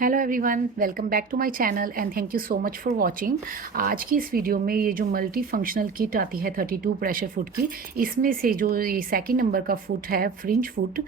Hello everyone, welcome back to my channel and thank you so much for watching. आज की इस video में ये जो मल्टी फंक्शनल किट आती है 32 प्रेशर फुट की, इसमें से जो ये सेकंड नंबर का फुट है फ्रिंज फुट,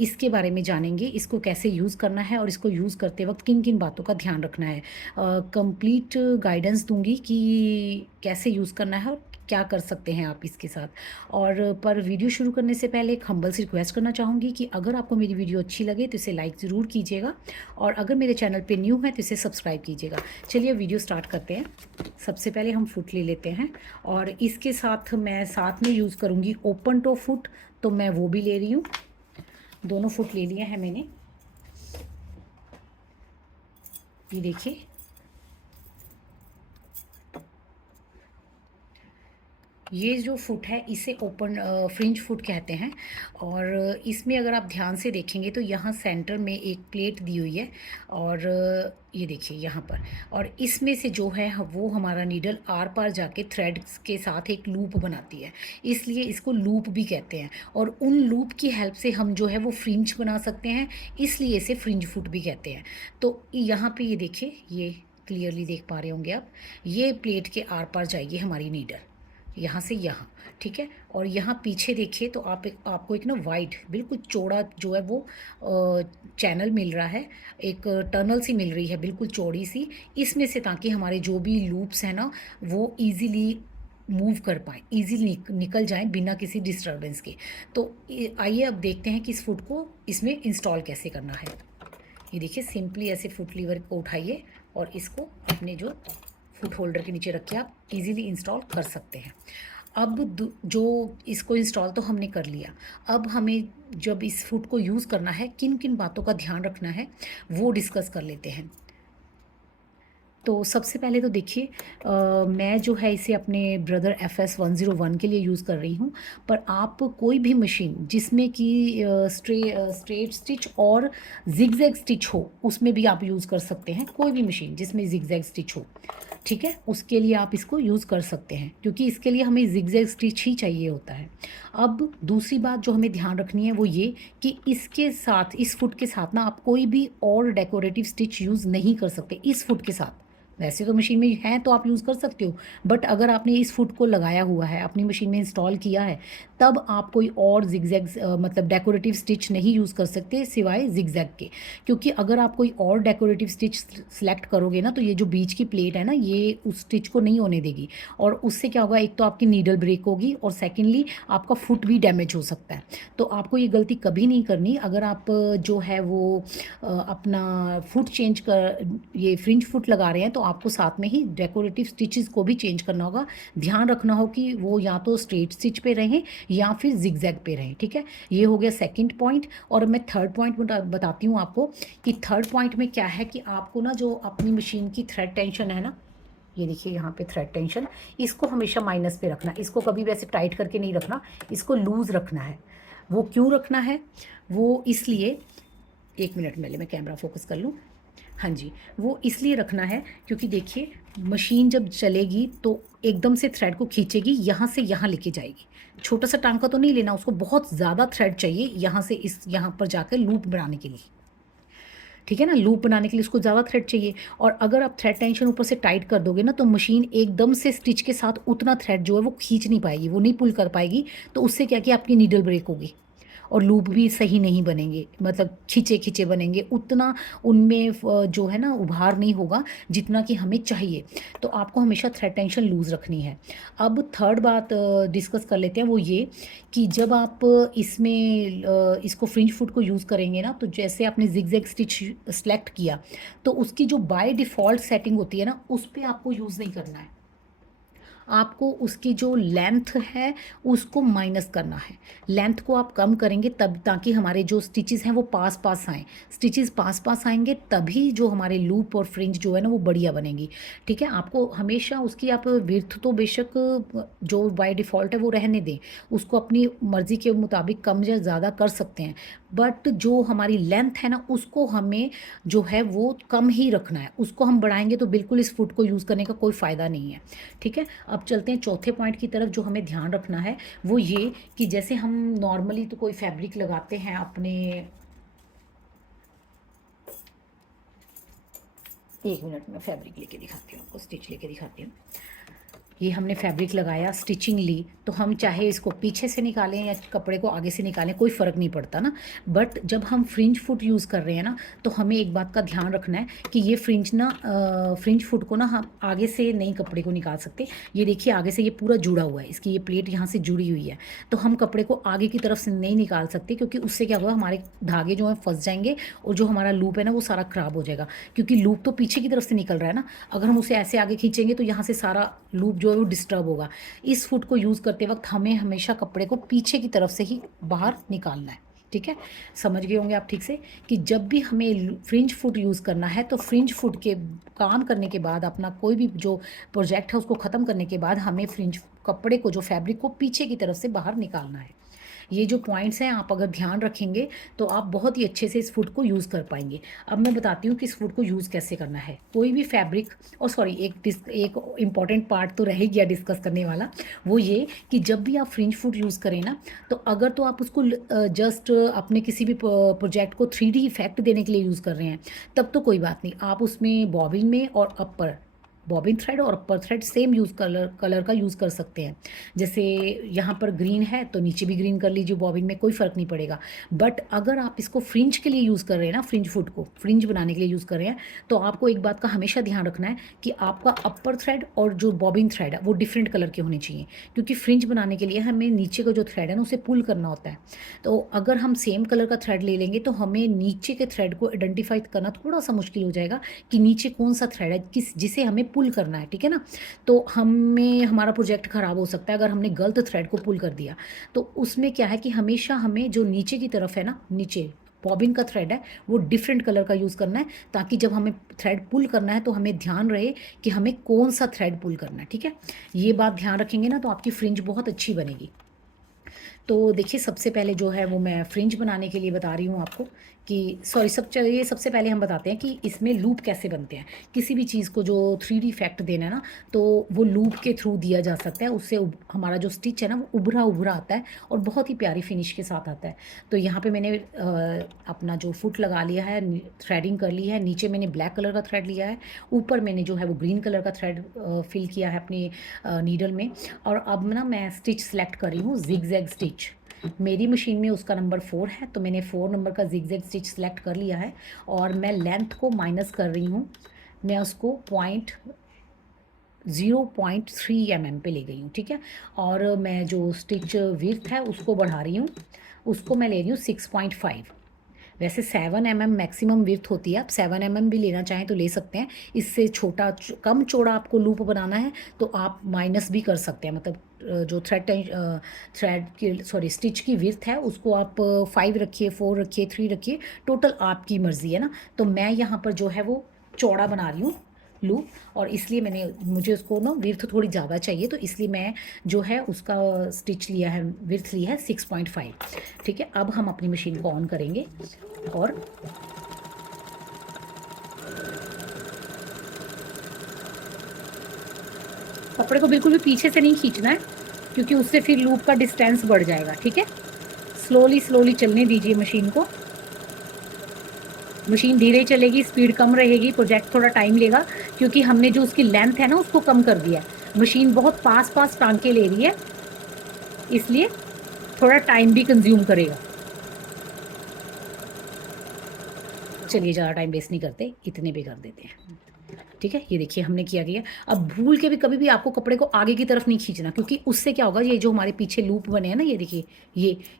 इसके बारे में जानेंगे। इसको कैसे यूज़ करना है और इसको यूज़ करते वक्त किन किन बातों का ध्यान रखना है। कंप्लीट गाइडेंस दूंगी कि कैसे यूज़ करना है और क्या कर सकते हैं आप इसके साथ। और पर वीडियो शुरू करने से पहले एक हम्बल सी रिक्वेस्ट करना चाहूँगी कि अगर आपको मेरी वीडियो अच्छी लगे तो इसे लाइक ज़रूर कीजिएगा और अगर मेरे चैनल पे न्यू है तो इसे सब्सक्राइब कीजिएगा। चलिए वीडियो स्टार्ट करते हैं। सबसे पहले हम फुट ले लेते हैं और इसके साथ मैं साथ में यूज़ करूँगी ओपन टो फुट, तो मैं वो भी ले रही हूँ। दोनों फुट ले लिए हैं मैंने, ये देखिए। ये जो फुट है इसे ओपन फ्रिंज फुट कहते हैं। और इसमें अगर आप ध्यान से देखेंगे तो यहाँ सेंटर में एक प्लेट दी हुई है और ये देखिए यहाँ पर, और इसमें से जो है वो हमारा नीडल आर पार जाके थ्रेड के साथ एक लूप बनाती है, इसलिए इसको लूप भी कहते हैं। और उन लूप की हेल्प से हम जो है वो फ्रिंज बना सकते हैं, इसलिए इसे फ्रिंज फुट भी कहते हैं। तो यहाँ पे ये देखिए, ये क्लियरली देख पा रहे होंगे आप, ये प्लेट के आर पार जाएगी हमारी नीडल यहाँ से यहाँ, ठीक है। और यहाँ पीछे देखिए तो आपको एक ना वाइड बिल्कुल चौड़ा जो है वो चैनल मिल रहा है, एक टनल सी मिल रही है बिल्कुल चौड़ी सी, इसमें से ताकि हमारे जो भी लूप्स हैं ना वो इजीली मूव कर पाएँ, इजीली निकल जाएं बिना किसी डिस्टर्बेंस के। तो आइए अब देखते हैं कि इस फुट को इसमें इंस्टॉल कैसे करना है। ये देखिए, सिंपली ऐसे फुट लीवर को उठाइए और इसको अपने जो फुट होल्डर के नीचे रख के आप इजीली इंस्टॉल कर सकते हैं। अब जो इसको इंस्टॉल तो हमने कर लिया, अब हमें जब इस फुट को यूज़ करना है किन किन बातों का ध्यान रखना है वो डिस्कस कर लेते हैं। तो सबसे पहले तो देखिए, मैं जो है इसे अपने ब्रदर FS101 के लिए यूज़ कर रही हूँ। पर आप कोई भी मशीन जिसमें कि स्ट्रेट स्टिच और जिगजैग स्टिच हो उसमें भी आप यूज़ कर सकते हैं। कोई भी मशीन जिसमें जिगजैग स्टिच हो, ठीक है, उसके लिए आप इसको यूज़ कर सकते हैं, क्योंकि इसके लिए हमें जिगजैग स्टिच ही चाहिए होता है। अब दूसरी बात जो हमें ध्यान रखनी है वो ये कि इसके साथ, इस फुट के साथ ना आप कोई भी और डेकोरेटिव स्टिच यूज़ नहीं कर सकते इस फुट के साथ। वैसे तो मशीन में है तो आप यूज़ कर सकते हो, बट अगर आपने इस फुट को लगाया हुआ है, अपनी मशीन में इंस्टॉल किया है, तब आप कोई और जिगजैग मतलब डेकोरेटिव स्टिच नहीं यूज़ कर सकते सिवाय जिगजैग के। क्योंकि अगर आप कोई और डेकोरेटिव स्टिच सेलेक्ट करोगे ना तो ये जो बीच की प्लेट है ना ये उस स्टिच को नहीं होने देगी, और उससे क्या होगा, एक तो आपकी नीडल ब्रेक होगी और सेकेंडली आपका फुट भी डैमेज हो सकता है। तो आपको ये गलती कभी नहीं करनी। अगर आप जो है वो अपना फुट चेंज कर, ये फ्रिंज फुट लगा रहे हैं, तो आपको साथ में ही डेकोरेटिव स्टिचेस को भी चेंज करना होगा। ध्यान रखना हो कि वो या तो स्ट्रेट स्टिच पे रहें या फिर जिगजैग पे रहें, ठीक है। ये हो गया सेकंड पॉइंट। और मैं थर्ड पॉइंट बताती हूँ आपको कि थर्ड पॉइंट में क्या है कि आपको ना जो अपनी मशीन की थ्रेड टेंशन है ना, ये देखिए यहाँ पे थ्रेड टेंशन, इसको हमेशा माइनस पे रखना। इसको कभी वैसे टाइट करके नहीं रखना, इसको लूज़ रखना है। वो क्यों रखना है, वो इसलिए, एक मिनट पहले मैं कैमरा फोकस कर लूँ। हाँ जी, वो इसलिए रखना है क्योंकि देखिए, मशीन जब चलेगी तो एकदम से थ्रेड को खींचेगी, यहाँ से यहाँ लेके जाएगी। छोटा सा टांका तो नहीं लेना, उसको बहुत ज़्यादा थ्रेड चाहिए यहाँ से इस यहाँ पर जाकर लूप बनाने के लिए, ठीक है ना। लूप बनाने के लिए उसको ज़्यादा थ्रेड चाहिए। और अगर आप थ्रेड टेंशन ऊपर से टाइट कर दोगे ना तो मशीन एकदम से स्टिच के साथ उतना थ्रेड जो है वो खींच नहीं पाएगी, वो नहीं पुल कर पाएगी। तो उससे क्या कि आपकी नीडल ब्रेक होगी और लूप भी सही नहीं बनेंगे, मतलब खींचे खींचे बनेंगे, उतना उनमें जो है ना उभार नहीं होगा जितना कि हमें चाहिए। तो आपको हमेशा थ्रेड टेंशन लूज़ रखनी है। अब थर्ड बात डिस्कस कर लेते हैं, वो ये कि जब आप इसमें इसको फ्रिंज फुट को यूज़ करेंगे ना, तो जैसे आपने जिगजैग स्टिच सेलेक्ट किया तो उसकी जो बाय डिफ़ॉल्ट सेटिंग होती है ना उस पर आपको यूज़ नहीं करना है। आपको उसकी जो लेंथ है उसको माइनस करना है। लेंथ को आप कम करेंगे तब, ताकि हमारे जो स्टिचेस हैं वो पास पास आएँ। स्टिचेस पास पास आएंगे तभी जो हमारे लूप और फ्रिंज जो है ना वो बढ़िया बनेंगी, ठीक है। आपको हमेशा उसकी आप विड्थ तो बेशक जो बाय डिफ़ॉल्ट है वो रहने दें, उसको अपनी मर्ज़ी के मुताबिक कम या ज़्यादा कर सकते हैं, बट जो हमारी लेंथ है ना उसको हमें जो है वो कम ही रखना है। उसको हम बढ़ाएंगे तो बिल्कुल इस फुट को यूज़ करने का कोई फ़ायदा नहीं है, ठीक है। अब चलते हैं चौथे पॉइंट की तरफ। जो हमें ध्यान रखना है वो ये कि जैसे हम नॉर्मली तो कोई फैब्रिक लगाते हैं अपने एक मिनट में फैब्रिक लेके दिखाती हूँ आपको, स्टिच लेके दिखाती हूँ। ये हमने फैब्रिक लगाया, स्टिचिंग ली, तो हम चाहे इसको पीछे से निकालें या कपड़े को आगे से निकालें, कोई फ़र्क नहीं पड़ता ना। बट जब हम फ्रिंज फुट यूज़ कर रहे हैं ना, तो हमें एक बात का ध्यान रखना है कि ये फ्रिंज फुट को ना हम आगे से नहीं कपड़े को निकाल सकते। ये देखिए आगे से ये पूरा जुड़ा हुआ है, इसकी ये प्लेट यहाँ से जुड़ी हुई है, तो हम कपड़े को आगे की तरफ से नहीं निकाल सकते, क्योंकि उससे क्या होगा, हमारे धागे जो हैं फंस जाएंगे और जो हमारा लूप है ना वो सारा ख़राब हो जाएगा, क्योंकि लूप तो पीछे की तरफ से निकल रहा है ना। अगर हम उसे ऐसे आगे खींचेंगे तो यहाँ से सारा लूप जो है वो डिस्टर्ब होगा। इस फुट को यूज़ करते वक्त हमें हमेशा कपड़े को पीछे की तरफ से ही बाहर निकालना है, ठीक है। समझ गए होंगे आप ठीक से कि जब भी हमें फ्रिंज फुट यूज़ करना है तो फ्रिंज फुट के काम करने के बाद, अपना कोई भी जो प्रोजेक्ट है उसको ख़त्म करने के बाद, हमें फ्रिंज कपड़े को, जो फैब्रिक को पीछे की तरफ से बाहर निकालना है। ये जो पॉइंट्स हैं आप अगर ध्यान रखेंगे तो आप बहुत ही अच्छे से इस फुट को यूज़ कर पाएंगे। अब मैं बताती हूँ कि इस फुट को यूज़ कैसे करना है। कोई भी फैब्रिक, और सॉरी एक इम्पॉर्टेंट पार्ट तो रह ही गया डिस्कस करने वाला, वो ये कि जब भी आप फ्रिंज फुट यूज़ करें ना, तो अगर तो आप उसको जस्ट अपने किसी भी प्रोजेक्ट को 3D इफेक्ट देने के लिए यूज़ कर रहे हैं, तब तो कोई बात नहीं, आप उसमें बॉबिन में और अपर बॉबिन थ्रेड और अपर थ्रेड सेम कलर का यूज़ कर सकते हैं। जैसे यहाँ पर ग्रीन है तो नीचे भी ग्रीन कर लीजिए बॉबिन में, कोई फ़र्क नहीं पड़ेगा। बट अगर आप इसको फ्रिंज के लिए यूज़ कर रहे हैं ना, फ्रिंज फुट को फ्रिंज बनाने के लिए यूज़ कर रहे हैं, तो आपको एक बात का हमेशा ध्यान रखना है कि आपका अपर थ्रेड और जो बॉबिन थ्रेड है वो डिफरेंट कलर के होने चाहिए, क्योंकि फ्रिंज बनाने के लिए हमें नीचे का जो थ्रेड है ना उसे पुल करना होता है। तो अगर हम सेम कलर का थ्रेड ले लेंगे तो हमें नीचे के थ्रेड को आइडेंटिफाई करना थोड़ा सा मुश्किल हो जाएगा कि नीचे कौन सा थ्रेड है जिसे हमें पुल करना है, ठीक है ना। तो हमारा प्रोजेक्ट ख़राब हो सकता है अगर हमने गलत थ्रेड को पुल कर दिया। तो उसमें क्या है कि हमेशा हमें जो नीचे की तरफ है ना, नीचे बॉबिन का थ्रेड है वो डिफरेंट कलर का यूज़ करना है, ताकि जब हमें थ्रेड पुल करना है तो हमें ध्यान रहे कि हमें कौन सा थ्रेड पुल करना है, ठीक है। ये बात ध्यान रखेंगे ना तो आपकी फ्रिंज बहुत अच्छी बनेगी। तो देखिए सबसे पहले जो है वो मैं फ्रिंज बनाने के लिए बता रही हूँ आपको कि सॉरी, चलिए सबसे पहले हम बताते हैं कि इसमें लूप कैसे बनते हैं। किसी भी चीज़ को जो 3D इफेक्ट देना है ना, तो वो लूप के थ्रू दिया जा सकता है। उससे हमारा जो स्टिच है ना वो उभरा उभरा आता है और बहुत ही प्यारी फिनिश के साथ आता है। तो यहाँ पे मैंने अपना जो फुट लगा लिया है, थ्रेडिंग कर ली है, नीचे मैंने ब्लैक कलर का थ्रेड लिया है, ऊपर मैंने जो है वो ग्रीन कलर का थ्रेड फिल किया है अपनी नीडल में। और अब ना मैं स्टिच सेलेक्ट कर रही हूँ जिग-जैग स्टिच। मेरी मशीन में उसका नंबर 4 है, तो मैंने 4 नंबर का जिग-जैग स्टिच सेलेक्ट कर लिया है और मैं लेंथ को माइनस कर रही हूँ। मैं उसको 0.3 mm पे ले गई हूँ, ठीक है। और मैं जो स्टिच विड्थ है उसको बढ़ा रही हूँ, उसको मैं ले रही हूँ 6.5। वैसे 7 mm मैक्सिमम विड्थ होती है, आप 7 mm भी लेना चाहें तो ले सकते हैं। इससे छोटा कम चौड़ा आपको लूप बनाना है तो आप माइनस भी कर सकते हैं, मतलब जो थ्रेड की सॉरी स्टिच की विड्थ है उसको आप 5 रखिए, 4 रखिए, 3 रखिए, टोटल आपकी मर्ज़ी है ना। तो मैं यहाँ पर जो है वो चौड़ा बना रही हूँ लूप, और इसलिए मुझे उसको ना विड्थ थोड़ी ज़्यादा चाहिए, तो इसलिए मैं जो है उसका स्टिच लिया है, विड्थ लिया है 6.5, ठीक है। अब हम अपनी मशीन को ऑन करेंगे और कपड़े को बिल्कुल भी पीछे से नहीं खींचना है, क्योंकि उससे फिर लूप का डिस्टेंस बढ़ जाएगा, ठीक है। स्लोली स्लोली चलने दीजिए मशीन को। मशीन धीरे चलेगी, स्पीड कम रहेगी, प्रोजेक्ट थोड़ा टाइम लेगा, क्योंकि हमने जो उसकी लेंथ है ना उसको कम कर दिया है। मशीन बहुत पास पास टांके ले रही है, इसलिए थोड़ा टाइम भी कंज्यूम करेगा। चलिए ज़्यादा टाइम वेस्ट नहीं करते, इतने पे कर देते हैं, ठीक है। ये देखिए हमने किया गया। अब भूल के भी कभी भी आपको कपड़े को आगे की तरफ नहीं खींचना, क्योंकि उससे क्या होगा, ये जो हमारे पीछे लूप बने हैं ना, ये देखिए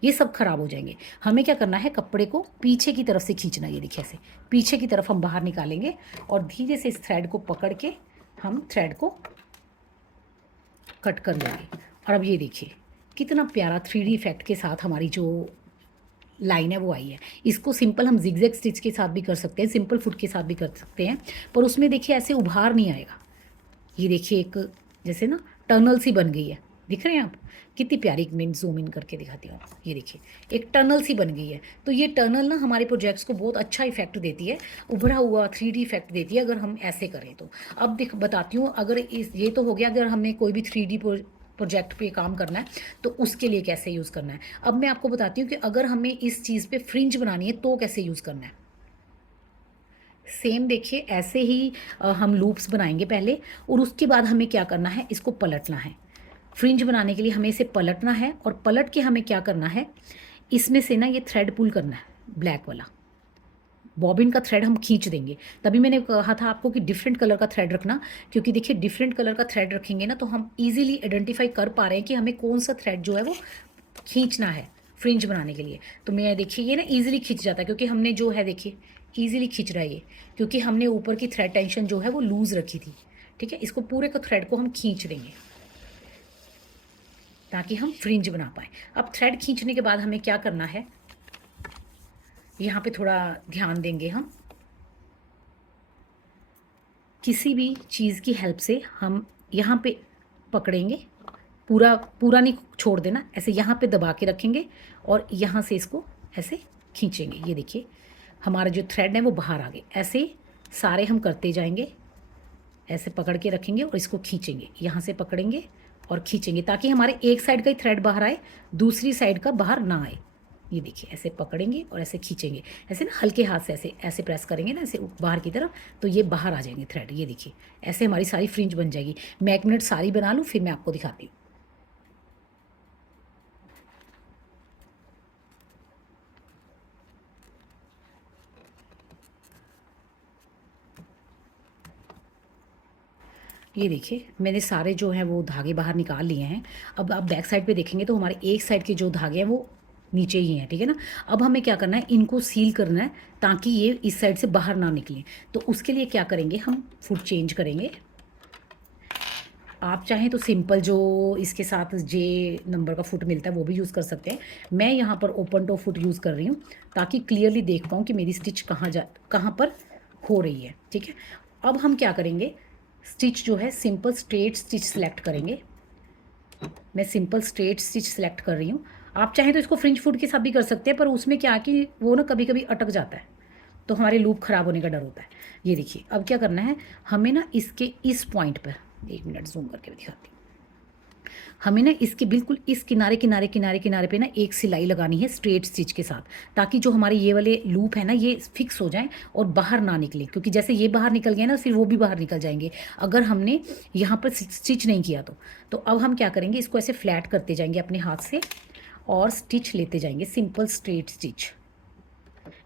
ये सब खराब हो जाएंगे। हमें क्या करना है, कपड़े को पीछे की तरफ से खींचना। ये देखिए ऐसे पीछे की तरफ हम बाहर निकालेंगे और धीरे से इस थ्रेड को पकड़ के हम थ्रेड को कट कर लेंगे। और अब ये देखिए कितना प्यारा 3D इफेक्ट के साथ हमारी जो लाइन है वो आई है। इसको सिंपल हम जिगजैग स्टिच के साथ भी कर सकते हैं, सिंपल फुट के साथ भी कर सकते हैं, पर उसमें देखिए ऐसे उभार नहीं आएगा। ये देखिए एक जैसे ना टनल सी बन गई है, दिख रहे हैं आप कितनी प्यारी। एक मिनट जूम इन करके दिखाती हूँ आपको। ये देखिए एक टनल सी बन गई है। तो ये टनल ना हमारे प्रोजेक्ट्स को बहुत अच्छा इफेक्ट देती है, उभरा हुआ 3D इफेक्ट देती है अगर हम ऐसे करें तो। अब बताती हूँ, अगर ये तो हो गया अगर हमने कोई भी 3D प्रोजेक्ट पे काम करना है तो उसके लिए कैसे यूज़ करना है। अब मैं आपको बताती हूँ कि अगर हमें इस चीज़ पे फ्रिंज बनानी है तो कैसे यूज़ करना है। सेम देखिए ऐसे ही हम लूप्स बनाएंगे पहले, और उसके बाद हमें क्या करना है, इसको पलटना है। फ्रिंज बनाने के लिए हमें इसे पलटना है, और पलट के हमें क्या करना है, इसमें से ना ये थ्रेड पुल करना है, ब्लैक वाला बॉबिन का थ्रेड हम खींच देंगे। तभी मैंने कहा था आपको कि डिफरेंट कलर का थ्रेड रखना, क्योंकि देखिए डिफरेंट कलर का थ्रेड रखेंगे ना तो हम इजीली आइडेंटिफाई कर पा रहे हैं कि हमें कौन सा थ्रेड जो है वो खींचना है फ्रिंज बनाने के लिए। तो मैं देखिए ये ना ईजिली खींच जाता है, क्योंकि हमने जो है देखिए ईजिली खींच रहा है ये, क्योंकि हमने ऊपर की थ्रेड टेंशन जो है वो लूज़ रखी थी। ठीक है, इसको पूरे का थ्रेड को हम खींच देंगे ताकि हम फ्रिंज बना पाए। अब थ्रेड खींचने के बाद हमें क्या करना है, यहाँ पे थोड़ा ध्यान देंगे हम। किसी भी चीज़ की हेल्प से हम यहाँ पे पकड़ेंगे, पूरा पूरा नहीं छोड़ देना, ऐसे यहाँ पे दबा के रखेंगे और यहाँ से इसको ऐसे खींचेंगे। ये देखिए हमारा जो थ्रेड है वो बाहर आ गए। ऐसे सारे हम करते जाएंगे, ऐसे पकड़ के रखेंगे और इसको खींचेंगे, यहाँ से पकड़ेंगे और खींचेंगे ताकि हमारे एक साइड का ही थ्रेड बाहर आए, दूसरी साइड का बाहर ना आए। ये देखिए ऐसे पकड़ेंगे और ऐसे खींचेंगे, ऐसे ना हल्के हाथ से ऐसे ऐसे प्रेस करेंगे ना ऐसे बाहर की तरफ, तो ये बाहर आ जाएंगे थ्रेड। ये देखिए ऐसे हमारी सारी फ्रिंज बन जाएगी। मैं 1 मिनट सारी बना लूँ फिर मैं आपको दिखाती हूँ। ये देखिए मैंने सारे जो हैं वो धागे बाहर निकाल लिए हैं। अब आप बैक साइड पे देखेंगे तो हमारे एक साइड के जो धागे हैं वो नीचे ही हैं, ठीक है ना। अब हमें क्या करना है, इनको सील करना है ताकि ये इस साइड से बाहर ना निकले। तो उसके लिए क्या करेंगे, हम फुट चेंज करेंगे। आप चाहें तो सिंपल जो इसके साथ जे नंबर का फुट मिलता है वो भी यूज़ कर सकते हैं। मैं यहाँ पर ओपन टो फुट यूज़ कर रही हूँ ताकि क्लियरली देख पाऊँ कि मेरी स्टिच कहाँ पर हो रही है। ठीक है, अब हम क्या करेंगे, स्टिच जो है सिंपल स्ट्रेट स्टिच सेलेक्ट करेंगे। मैं सिंपल स्ट्रेट स्टिच सेलेक्ट कर रही हूँ। आप चाहें तो इसको फ्रिंज फुट के साथ भी कर सकते हैं, पर उसमें क्या है कि वो ना कभी कभी अटक जाता है तो हमारे लूप ख़राब होने का डर होता है। ये देखिए अब क्या करना है, हमें ना इसके इस पॉइंट पर 1 मिनट जूम करके दिखाती हूँ। हमें ना इसके बिल्कुल इस किनारे किनारे किनारे किनारे पे ना एक सिलाई लगानी है स्ट्रेट स्टिच के साथ, ताकि जो हमारे ये वाले लूप है ना ये फिक्स हो जाएं और बाहर ना निकले, क्योंकि जैसे ये बाहर निकल गए ना फिर वो भी बाहर निकल जाएंगे अगर हमने यहाँ पर स्टिच नहीं किया तो अब हम क्या करेंगे, इसको ऐसे फ्लैट करते जाएंगे अपने हाथ से और स्टिच लेते जाएंगे, सिंपल स्ट्रेट स्टिच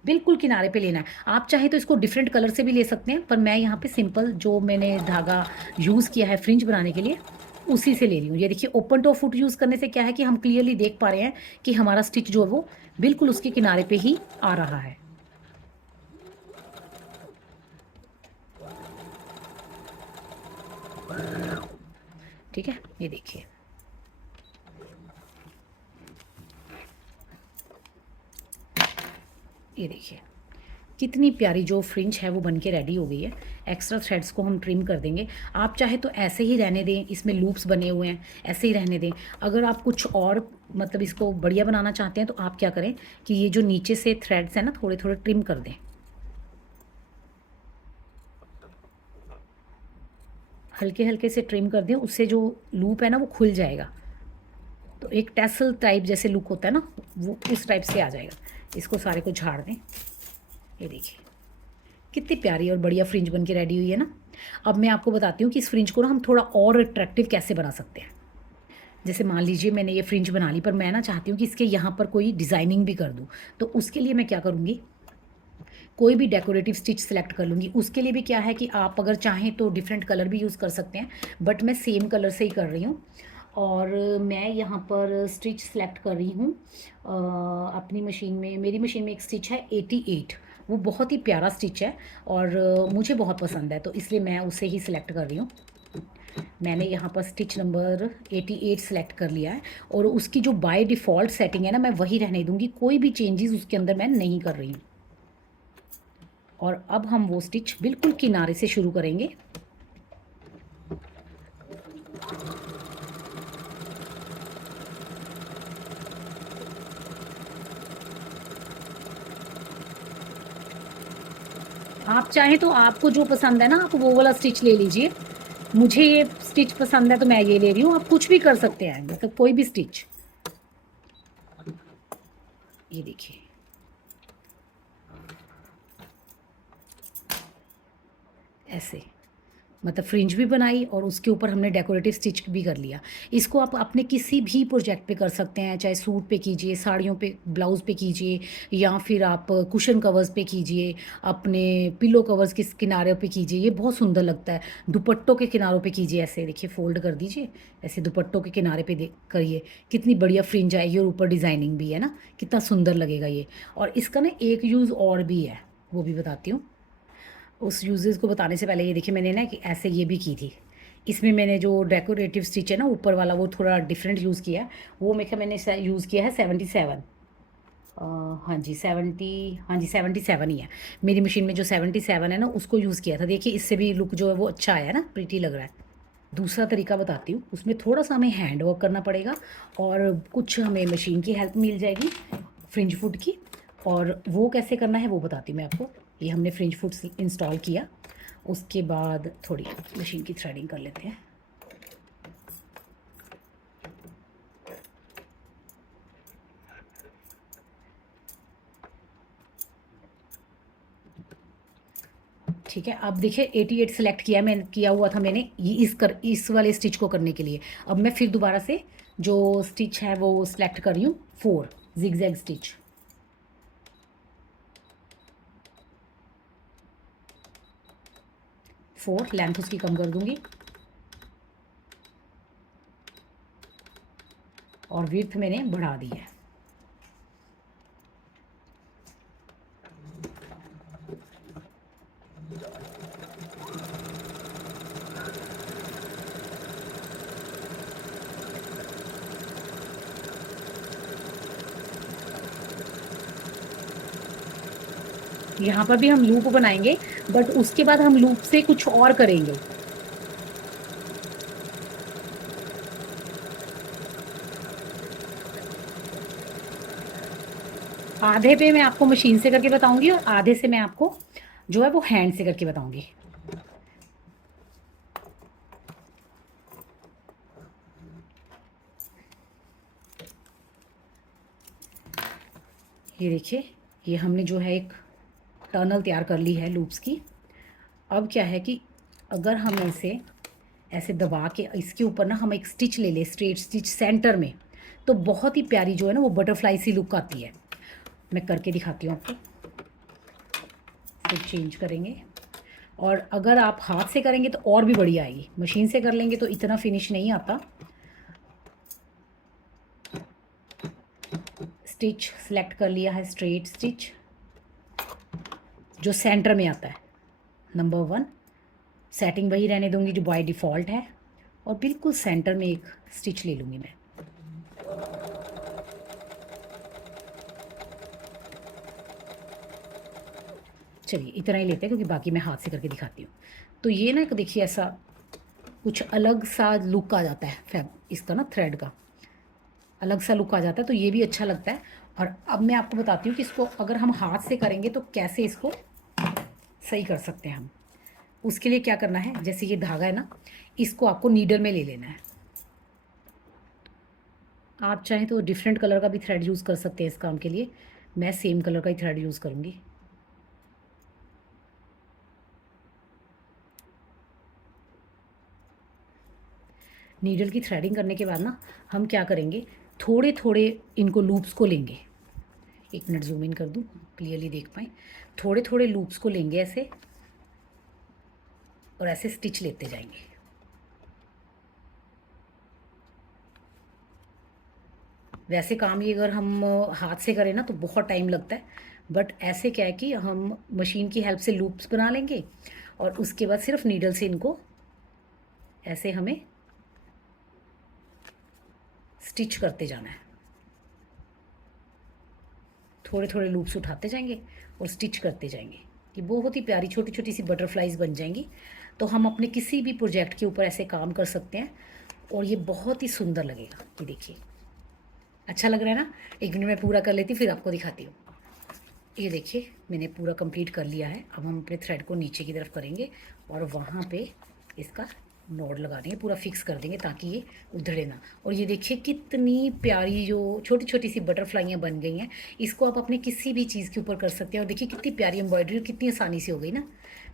बिल्कुल किनारे पे लेना है। आप चाहे तो इसको डिफरेंट कलर से भी ले सकते हैं, पर मैं यहाँ पे सिंपल जो मैंने धागा यूज़ किया है फ्रिंज बनाने के लिए उसी से ले रही हूँ। ये देखिए ओपन टो फुट यूज़ करने से क्या है कि हम क्लियरली देख पा रहे हैं कि हमारा स्टिच जो है वो बिल्कुल उसके किनारे पे ही आ रहा है। ठीक है, ये देखिए ये देखिए कितनी प्यारी जो फ्रिंज है वो बन के रेडी हो गई है। एक्स्ट्रा थ्रेड्स को हम ट्रिम कर देंगे। आप चाहे तो ऐसे ही रहने दें, इसमें लूप्स बने हुए हैं ऐसे ही रहने दें। अगर आप कुछ और मतलब इसको बढ़िया बनाना चाहते हैं तो आप क्या करें कि ये जो नीचे से थ्रेड्स हैं ना थोड़े थोड़े ट्रिम कर दें, हल्के हल्के से ट्रिम कर दें, उससे जो लूप है ना वो खुल जाएगा, तो एक टेसल टाइप जैसे लुक होता है ना वो उस टाइप से आ जाएगा। इसको सारे को झाड़ दें। ये देखिए कितनी प्यारी और बढ़िया फ्रिंज बन के रेडी हुई है ना। अब मैं आपको बताती हूँ कि इस फ्रिंज को ना हम थोड़ा और अट्रैक्टिव कैसे बना सकते हैं। जैसे मान लीजिए मैंने ये फ्रिंज बना ली, पर मैं ना चाहती हूँ कि इसके यहाँ पर कोई डिज़ाइनिंग भी कर दूँ, तो उसके लिए मैं क्या करूँगी, कोई भी डेकोरेटिव स्टिच सेलेक्ट कर लूँगी। उसके लिए भी क्या है कि आप अगर चाहें तो डिफरेंट कलर भी यूज़ कर सकते हैं, बट मैं सेम कलर से ही कर रही हूँ। और मैं यहाँ पर स्टिच सेलेक्ट कर रही हूँ अपनी मशीन में। मेरी मशीन में एक स्टिच है 88, वो बहुत ही प्यारा स्टिच है और मुझे बहुत पसंद है, तो इसलिए मैं उसे ही सिलेक्ट कर रही हूँ। मैंने यहाँ पर स्टिच नंबर 88 सेलेक्ट कर लिया है और उसकी जो बाय डिफ़ॉल्ट सेटिंग है ना मैं वही रहने दूँगी, कोई भी चेंजेस उसके अंदर मैं नहीं कर रही हूँ। और अब हम वो स्टिच बिल्कुल किनारे से शुरू करेंगे। आप चाहें तो आपको जो पसंद है ना आप वो वाला स्टिच ले लीजिए। मुझे ये स्टिच पसंद है तो मैं ये ले रही हूँ, आप कुछ भी कर सकते हैं, मतलब कोई भी स्टिच। ये देखिए ऐसे, मतलब फ्रिंज भी बनाई और उसके ऊपर हमने डेकोरेटिव स्टिच भी कर लिया। इसको आप अपने किसी भी प्रोजेक्ट पे कर सकते हैं, चाहे सूट पे कीजिए, साड़ियों पे, ब्लाउज़ पे कीजिए, या फिर आप कुशन कवर्स पे कीजिए, अपने पिलो कवर्स के किनारे पे कीजिए, ये बहुत सुंदर लगता है। दुपट्टों के किनारों पे कीजिए, ऐसे देखिए फ़ोल्ड कर दीजिए, ऐसे दुपट्टों के किनारे पे दे करिए, कितनी बढ़िया फ्रिंज आएगी और ऊपर डिज़ाइनिंग भी है ना, कितना सुंदर लगेगा ये। और इसका ना एक यूज़ और भी है, वो भी बताती हूँ। उस यूजेस को बताने से पहले ये देखिए, मैंने ना कि ऐसे ये भी की थी। इसमें मैंने जो डेकोरेटिव स्टिच है ना ऊपर वाला, वो थोड़ा डिफरेंट यूज़ किया है। वो मैंने यूज़ किया है 77। हाँ जी 70, हाँ जी 77 ही है। मेरी मशीन में जो 77 है ना, उसको यूज़ किया था। देखिए इससे भी लुक जो है वो अच्छा आया ना, प्रीटी लग रहा है। दूसरा तरीका बताती हूँ, उसमें थोड़ा सा हमें हैंड वर्क करना पड़ेगा और कुछ हमें मशीन की हेल्प मिल जाएगी फ्रिंज फुट की। और वो कैसे करना है वो बताती हूँ मैं आपको। ये हमने फ्रिंज फुट इंस्टॉल किया, उसके बाद थोड़ी मशीन की थ्रेडिंग कर लेते हैं। ठीक है, अब देखिए 88 सेलेक्ट किया, मैंने किया हुआ था मैंने ये इस वाले स्टिच को करने के लिए। अब मैं फिर दोबारा से जो स्टिच है वो सिलेक्ट कर रही हूँ, 4 जिगजैग स्टिच। 4 लेंथ उसकी कम कर दूंगी और विड्थ मैंने बढ़ा दी है। यहाँ पर भी हम लूप बनाएंगे, बट उसके बाद हम लूप से कुछ और करेंगे। आधे पे मैं आपको मशीन से करके बताऊंगी और आधे से मैं आपको जो है वो हैंड से करके बताऊंगी। ये देखिए, ये हमने जो है एक टनल तैयार कर ली है लूप्स की। अब क्या है कि अगर हम ऐसे ऐसे दबा के इसके ऊपर ना हम एक स्टिच ले लें, स्ट्रेट स्टिच सेंटर में, तो बहुत ही प्यारी जो है ना वो बटरफ्लाई सी लुक आती है। मैं करके दिखाती हूँ आपको। फिर चेंज करेंगे, और अगर आप हाथ से करेंगे तो और भी बढ़िया आएगी, मशीन से कर लेंगे तो इतना फिनिश नहीं आता। स्टिच सेलेक्ट कर लिया है, स्ट्रेट स्टिच जो सेंटर में आता है, नंबर 1। सेटिंग वही रहने दूंगी जो बाय डिफ़ॉल्ट है, और बिल्कुल सेंटर में एक स्टिच ले लूँगी मैं। चलिए इतना ही लेते हैं, क्योंकि बाकी मैं हाथ से करके दिखाती हूँ। तो ये ना देखिए ऐसा कुछ अलग सा लुक आ जाता है, फैब इसका ना थ्रेड का अलग सा लुक आ जाता है, तो ये भी अच्छा लगता है। और अब मैं आपको बताती हूँ कि इसको अगर हम हाथ से करेंगे तो कैसे इसको सही कर सकते हैं हम। उसके लिए क्या करना है, जैसे ये धागा है ना, इसको आपको नीडल में ले लेना है। आप चाहें तो डिफरेंट कलर का भी थ्रेड यूज़ कर सकते हैं इस काम के लिए। मैं सेम कलर का ही थ्रेड यूज़ करूँगी। नीडल की थ्रेडिंग करने के बाद ना हम क्या करेंगे, थोड़े थोड़े इनको लूप्स को लेंगे। एक मिनट जूम इन कर दूँ, क्लियरली देख पाएँ। थोड़े थोड़े लूप्स को लेंगे ऐसे, और ऐसे स्टिच लेते जाएंगे। वैसे काम ये अगर हम हाथ से करें ना तो बहुत टाइम लगता है, बट ऐसे क्या है कि हम मशीन की हेल्प से लूप्स बना लेंगे, और उसके बाद सिर्फ नीडल से इनको ऐसे हमें स्टिच करते जाना है। थोड़े थोड़े लूप्स उठाते जाएंगे और स्टिच करते जाएंगे। ये बहुत ही प्यारी छोटी छोटी सी बटरफ्लाइज बन जाएंगी। तो हम अपने किसी भी प्रोजेक्ट के ऊपर ऐसे काम कर सकते हैं, और ये बहुत ही सुंदर लगेगा। ये देखिए, अच्छा लग रहा है ना। एक मिनट में पूरा कर लेती फिर आपको दिखाती हूँ। ये देखिए मैंने पूरा कंप्लीट कर लिया है। अब हम अपने थ्रेड को नीचे की तरफ करेंगे और वहाँ पे इसका नॉड लगा देंगे, पूरा फिक्स कर देंगे ताकि ये उधड़े ना। और ये देखिए कितनी प्यारी जो छोटी छोटी सी बटरफ्लाइयाँ बन गई हैं। इसको आप अपने किसी भी चीज़ के ऊपर कर सकते हैं। और देखिए कितनी प्यारी एम्ब्रॉयडरी, कितनी आसानी से हो गई ना।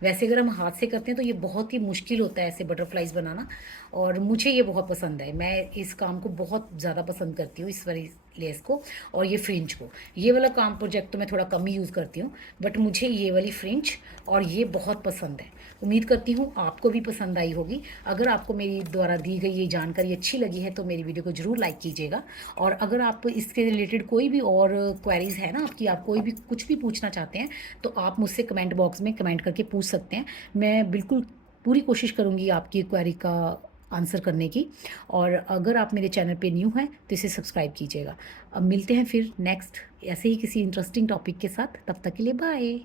वैसे अगर हम हाथ से करते हैं तो ये बहुत ही मुश्किल होता है ऐसे बटरफ्लाइज बनाना, और मुझे ये बहुत पसंद है। मैं इस काम को बहुत ज़्यादा पसंद करती हूँ, इस वाली लेस को और ये फ्रिंज को। ये वाला काम प्रोजेक्ट तो मैं थोड़ा कम ही यूज़ करती हूँ, बट मुझे ये वाली फ्रिंज और ये बहुत पसंद है। उम्मीद करती हूँ आपको भी पसंद आई होगी। अगर आपको मेरी द्वारा दी गई ये जानकारी अच्छी लगी है तो मेरी वीडियो को ज़रूर लाइक कीजिएगा। और अगर आप इसके रिलेटेड कोई भी और क्वेरीज़ है ना आपकी, आप कोई भी कुछ भी पूछना चाहते हैं तो आप मुझसे कमेंट बॉक्स में कमेंट करके पूछ सकते हैं। मैं बिल्कुल पूरी कोशिश करूँगी आपकी क्वेरी का आंसर करने की। और अगर आप मेरे चैनल पे न्यू हैं तो इसे सब्सक्राइब कीजिएगा। अब मिलते हैं फिर नेक्स्ट ऐसे ही किसी इंटरेस्टिंग टॉपिक के साथ। तब तक के लिए बाय।